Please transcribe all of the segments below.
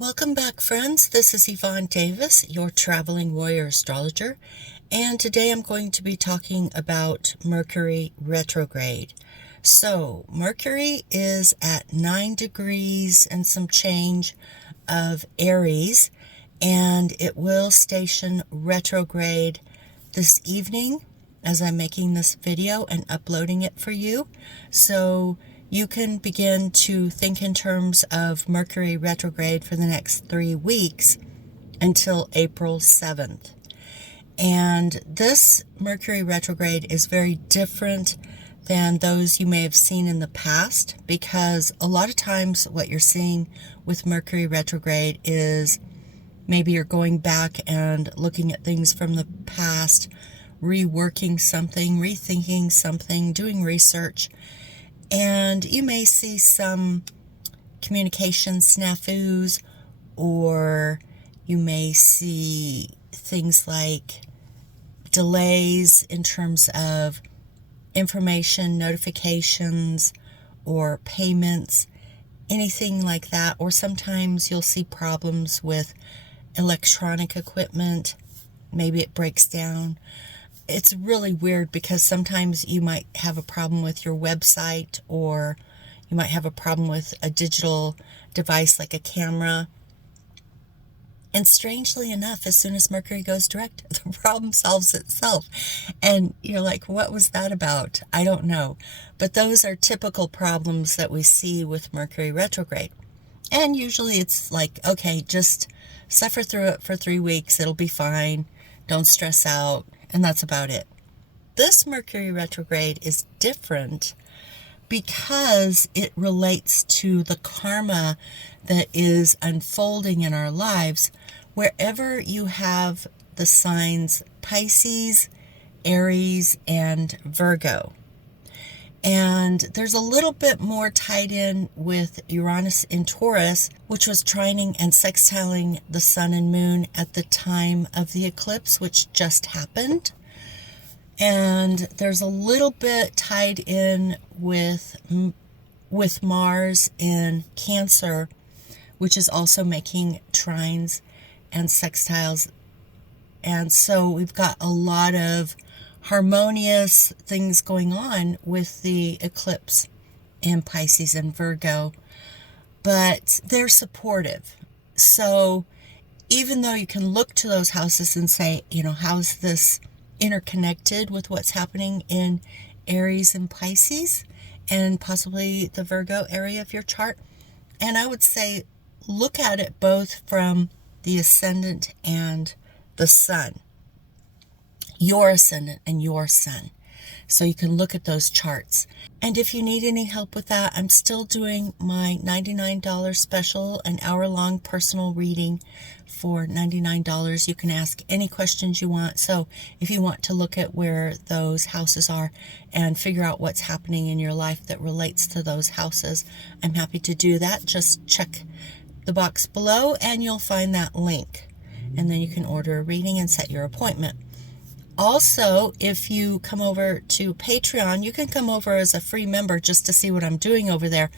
Welcome back, friends. This is Yvonne Davis, your traveling warrior astrologer, and today I'm going to be talking about Mercury retrograde. So, Mercury is at 9 degrees and some change of Aries, and it will station retrograde this evening as I'm making this video and uploading it for you. So, you can begin to think in terms of Mercury retrograde for the next 3 weeks until April 7th. And this Mercury retrograde is very different than those you may have seen in the past, because a lot of times what you're seeing with Mercury retrograde is maybe you're going back and looking at things from the past, reworking something, rethinking something, doing research. And you may see some communication snafus, or you may see things like delays in terms of information, notifications, or payments, anything like that. Or sometimes you'll see problems with electronic equipment. Maybe it breaks down. It's really weird because sometimes you might have a problem with your website, or you might have a problem with a digital device like a camera. And strangely enough, as soon as Mercury goes direct, the problem solves itself. And you're like, what was that about? I don't know. But those are typical problems that we see with Mercury retrograde. And usually it's like, okay, just suffer through it for 3 weeks. It'll be fine. Don't stress out. And that's about it. This Mercury retrograde is different because it relates to the karma that is unfolding in our lives wherever you have the signs Pisces, Aries, and Virgo. And there's a little bit more tied in with Uranus in Taurus, which was trining and sextiling the sun and moon at the time of the eclipse, which just happened. And there's a little bit tied in with Mars in Cancer, which is also making trines and sextiles. And so we've got a lot of harmonious things going on with the eclipse in Pisces and Virgo, but they're supportive. So even though you can look to those houses and say, how's this interconnected with what's happening in Aries and Pisces and possibly the Virgo area of your chart? And I would say look at it both from the ascendant and the sun. Your ascendant and your sun. So you can look at those charts. And if you need any help with that, I'm still doing my $99 special, an hour-long personal reading for $99. You can ask any questions you want. So if you want to look at where those houses are and figure out what's happening in your life that relates to those houses, I'm happy to do that. Just check the box below and you'll find that link. And then you can order a reading and set your appointment. Also, if you come over to Patreon, you can come over as a free member just to see what I'm doing over there.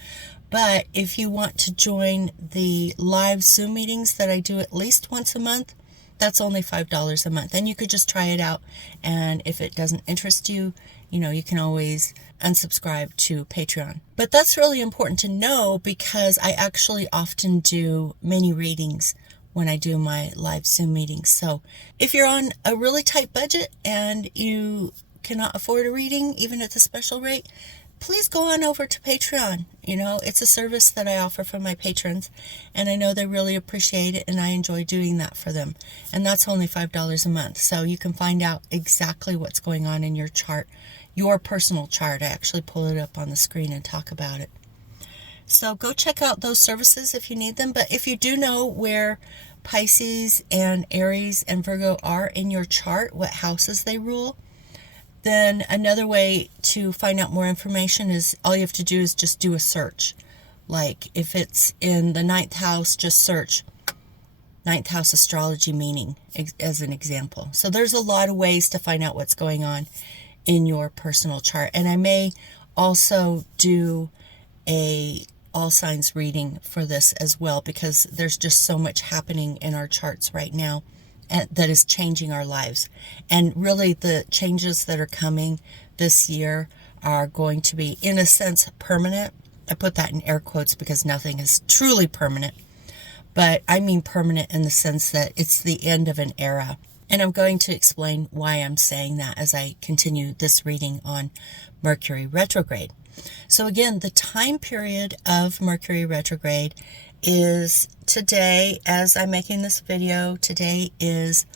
But if you want to join the live Zoom meetings that I do at least once a month, that's only $5 a month. And you could just try it out. And if it doesn't interest you, you can always unsubscribe to Patreon. But that's really important to know because I actually often do mini readings when I do my live Zoom meetings. So if you're on a really tight budget and you cannot afford a reading, even at the special rate, please go on over to Patreon. It's a service that I offer for my patrons, and I know they really appreciate it, and I enjoy doing that for them. And that's only $5 a month. So you can find out exactly what's going on in your chart, your personal chart. I actually pull it up on the screen and talk about it. So go check out those services if you need them. But if you do know where Pisces and Aries and Virgo are in your chart, what houses they rule, then another way to find out more information is all you have to do is just do a search. Like if it's in the 9th house, just search 9th house astrology meaning as an example. So there's a lot of ways to find out what's going on in your personal chart. And I may also do a all signs reading for this as well, because there's just so much happening in our charts right now that is changing our lives. And really the changes that are coming this year are going to be, in a sense, permanent. I put that in air quotes because nothing is truly permanent. But I mean permanent in the sense that it's the end of an era. And I'm going to explain why I'm saying that as I continue this reading on Mercury retrograde. So again, the time period of Mercury retrograde is today. As I'm making this video, today is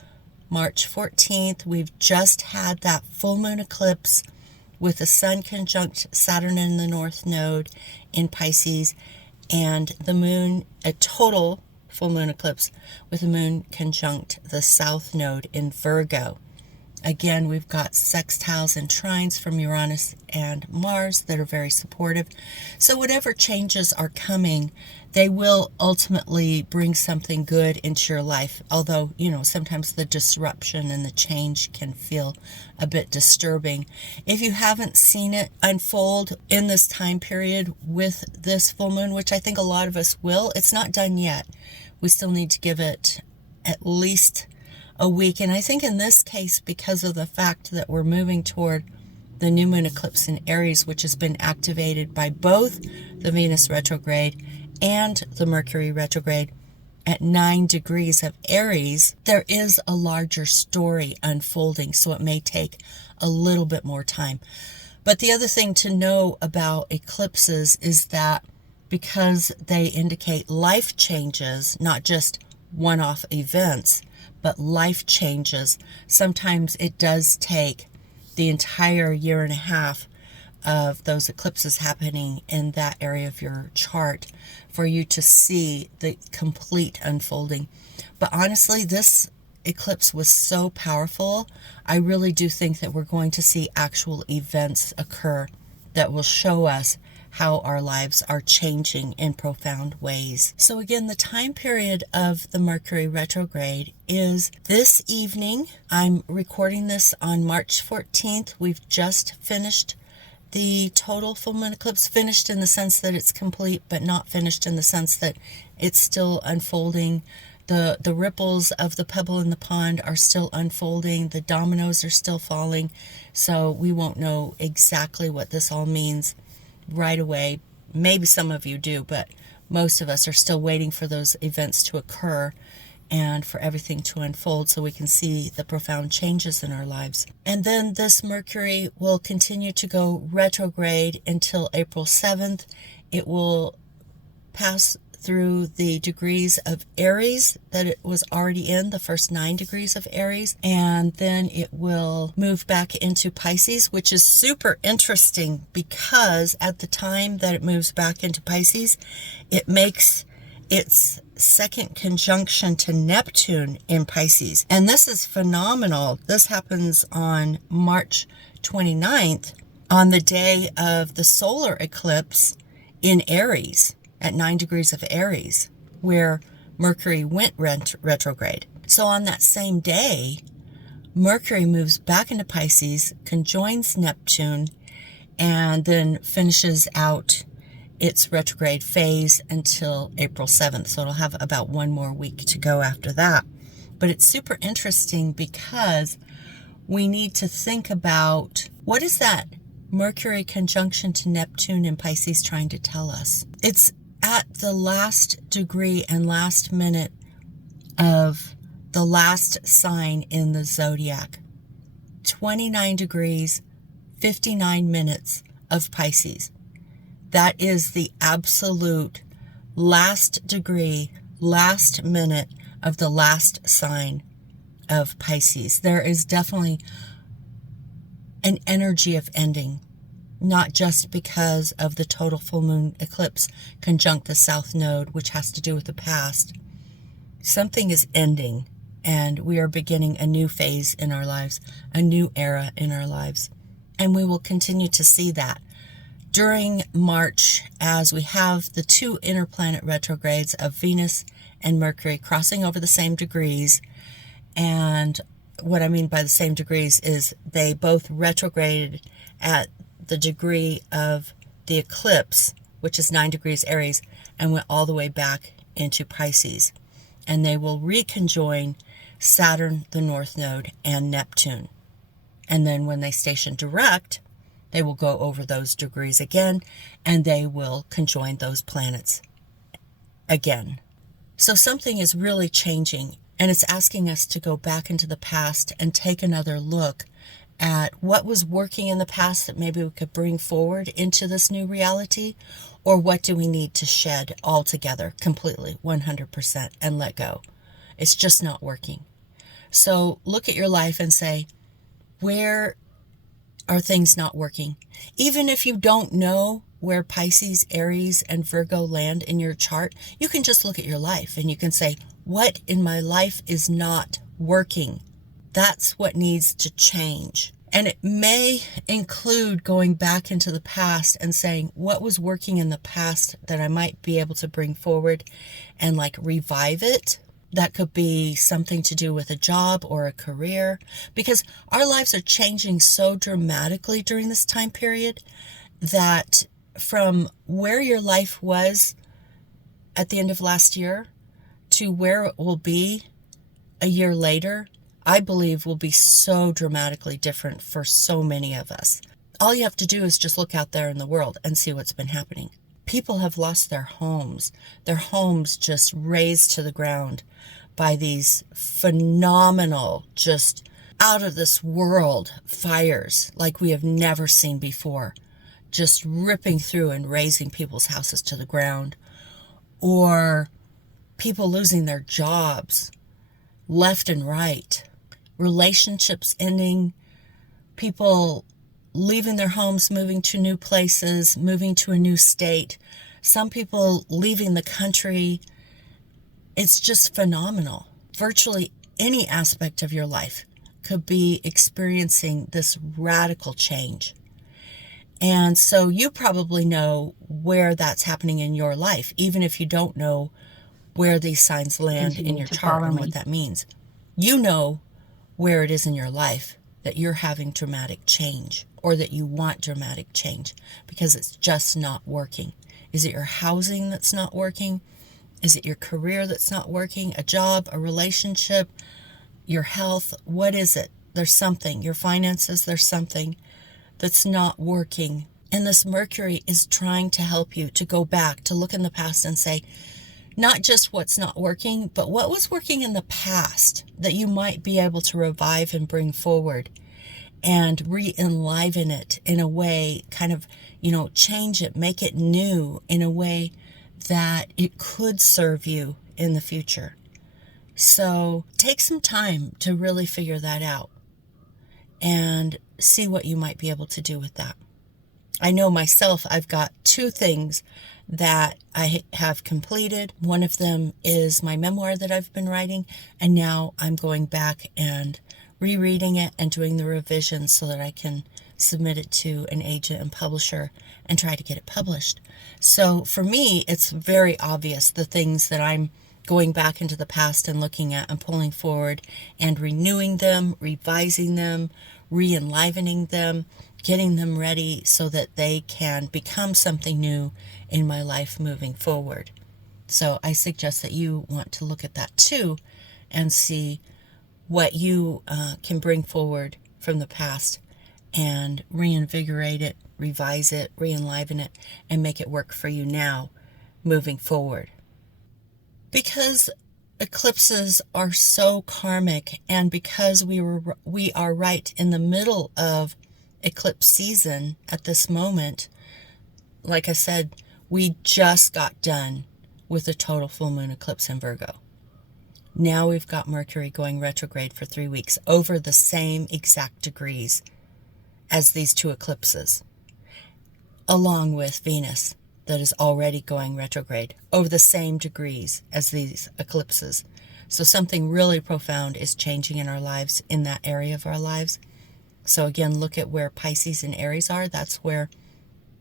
March 14th. We've just had that full moon eclipse with the sun conjunct Saturn in the North Node in Pisces, and the moon, a total full moon eclipse with the moon conjunct the South Node in Virgo. Again, we've got sextiles and trines from Uranus and Mars that are very supportive. So whatever changes are coming, they will ultimately bring something good into your life. Although, sometimes the disruption and the change can feel a bit disturbing. If you haven't seen it unfold in this time period with this full moon, which I think a lot of us will, it's not done yet. We still need to give it at least a week. And I think in this case, because of the fact that we're moving toward the new moon eclipse in Aries, which has been activated by both the Venus retrograde and the Mercury retrograde at 9 degrees of Aries, there is a larger story unfolding. So it may take a little bit more time. But the other thing to know about eclipses is that because they indicate life changes, not just one-off events, but life changes, sometimes it does take the entire year and a half of those eclipses happening in that area of your chart for you to see the complete unfolding. But honestly, this eclipse was so powerful. I really do think that we're going to see actual events occur that will show us how our lives are changing in profound ways. So again, the time period of the Mercury retrograde is this evening. I'm recording this on March 14th. We've just finished the total full moon eclipse, finished in the sense that it's complete, but not finished in the sense that it's still unfolding. The ripples of the pebble in the pond are still unfolding. The dominoes are still falling. So we won't know exactly what this all means right away. Maybe some of you do, but most of us are still waiting for those events to occur and for everything to unfold so we can see the profound changes in our lives. And then this Mercury will continue to go retrograde until April 7th. It will pass through the degrees of Aries that it was already in, the first 9 degrees of Aries, and then it will move back into Pisces, which is super interesting because at the time that it moves back into Pisces, it makes its second conjunction to Neptune in Pisces. And this is phenomenal. This happens on March 29th, on the day of the solar eclipse in Aries, at 9 degrees of Aries, where Mercury went retrograde. So on that same day, Mercury moves back into Pisces, conjoins Neptune, and then finishes out its retrograde phase until April 7th. So it'll have about one more week to go after that. But it's super interesting because we need to think about, what is that Mercury conjunction to Neptune in Pisces trying to tell us? It's at the last degree and last minute of the last sign in the zodiac. 29 degrees, 59 minutes of Pisces. That is the absolute last degree, last minute of the last sign of Pisces. There is definitely an energy of ending. Not just because of the total full moon eclipse conjunct the South Node, which has to do with the past. Something is ending, and we are beginning a new phase in our lives, a new era in our lives. And we will continue to see that during March as we have the two interplanet retrogrades of Venus and Mercury crossing over the same degrees. And what I mean by the same degrees is they both retrograded at the degree of the eclipse which is 9 degrees Aries, and went all the way back into Pisces. And they will reconjoin Saturn, the North Node, and Neptune. And then when they station direct, they will go over those degrees again, and they will conjoin those planets again. So something is really changing, and it's asking us to go back into the past and take another look at what was working in the past that maybe we could bring forward into this new reality, or what do we need to shed altogether, completely, 100%, and let go. It's just not working. So look at your life and say, where are things not working? Even if you don't know where Pisces, Aries, and Virgo land in your chart, you can just look at your life and you can say, what in my life is not working? That's what needs to change. And it may include going back into the past and saying, what was working in the past that I might be able to bring forward and like revive it? That could be something to do with a job or a career, because our lives are changing so dramatically during this time period that from where your life was at the end of last year to where it will be a year later, I believe will be so dramatically different for so many of us. All you have to do is just look out there in the world and see what's been happening. People have lost their homes just razed to the ground by these phenomenal, just out of this world fires like we have never seen before, just ripping through and razing people's houses to the ground, or people losing their jobs left and right, relationships ending, people leaving their homes, moving to new places, moving to a new state, some people leaving the country. It's just phenomenal. Virtually any aspect of your life could be experiencing this radical change. And so you probably know where that's happening in your life, even if you don't know where these signs land in your chart and what that means. You know where it is in your life that you're having dramatic change, or that you want dramatic change, because it's just not working. Is it your housing that's not working? Is it your career that's not working? A job, a relationship, your health? What is it? There's something. Your finances, there's something that's not working. And this Mercury is trying to help you to go back, to look in the past and say, not just what's not working, but what was working in the past that you might be able to revive and bring forward and re-enliven it in a way, kind of, change it, make it new in a way that it could serve you in the future. So take some time to really figure that out and see what you might be able to do with that. I know myself, I've got 2 things that I have completed. One of them is my memoir that I've been writing, and now I'm going back and rereading it and doing the revisions so that I can submit it to an agent and publisher and try to get it published. So for me, it's very obvious the things that I'm going back into the past and looking at and pulling forward and renewing them, revising them, re-enlivening them, getting them ready so that they can become something new in my life moving forward. So I suggest that you want to look at that too and see what you can bring forward from the past and reinvigorate it, revise it, re-enliven it, and make it work for you now moving forward. Because eclipses are so karmic, and because we are right in the middle of eclipse season at this moment, like I said, we just got done with a total full moon eclipse in Virgo. Now we've got Mercury going retrograde for 3 weeks over the same exact degrees as these 2 eclipses, along with Venus that is already going retrograde over the same degrees as these eclipses. So something really profound is changing in our lives, in that area of our lives. So again, look at where Pisces and Aries are. That's where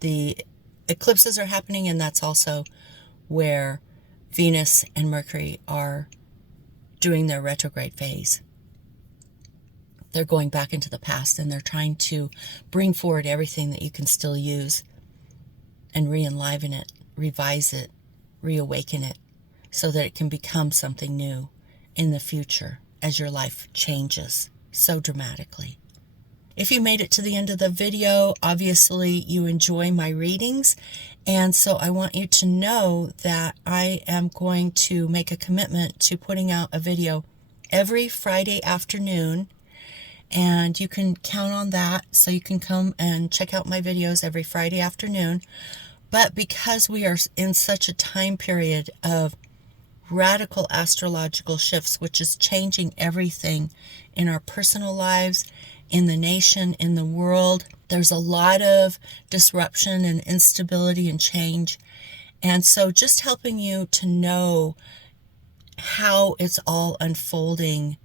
the eclipses are happening, and that's also where Venus and Mercury are doing their retrograde phase. They're going back into the past, and they're trying to bring forward everything that you can still use and re-enliven it, revise it, reawaken it, so that it can become something new in the future as your life changes so dramatically. If you made it to the end of the video, obviously you enjoy my readings, and so I want you to know that I am going to make a commitment to putting out a video every Friday afternoon, and you can count on that, so you can come and check out my videos every Friday afternoon. But because we are in such a time period of radical astrological shifts, which is changing everything in our personal lives, in the nation, in the world, there's a lot of disruption and instability and change. And so just helping you to know how it's all unfolding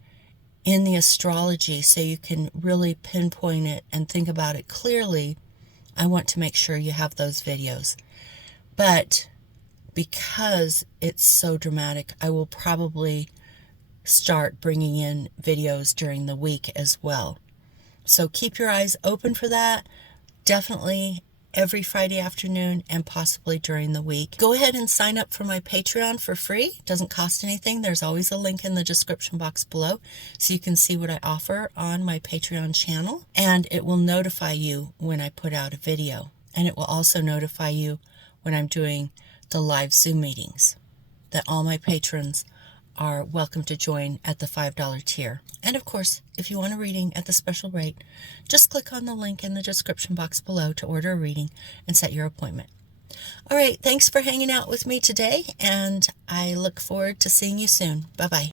in the astrology so you can really pinpoint it and think about it clearly, I want to make sure you have those videos. But because it's so dramatic, I will probably start bringing in videos during the week as well. So keep your eyes open for that. Definitely every Friday afternoon and possibly during the week. Go ahead and sign up for my Patreon for free. It doesn't cost anything. There's always a link in the description box below so you can see what I offer on my Patreon channel. And it will notify you when I put out a video. And it will also notify you when I'm doing the live Zoom meetings that all my patrons are welcome to join at the $5 tier. And of course, if you want a reading at the special rate, just click on the link in the description box below to order a reading and set your appointment. All right, thanks for hanging out with me today, and I look forward to seeing you soon. Bye-bye.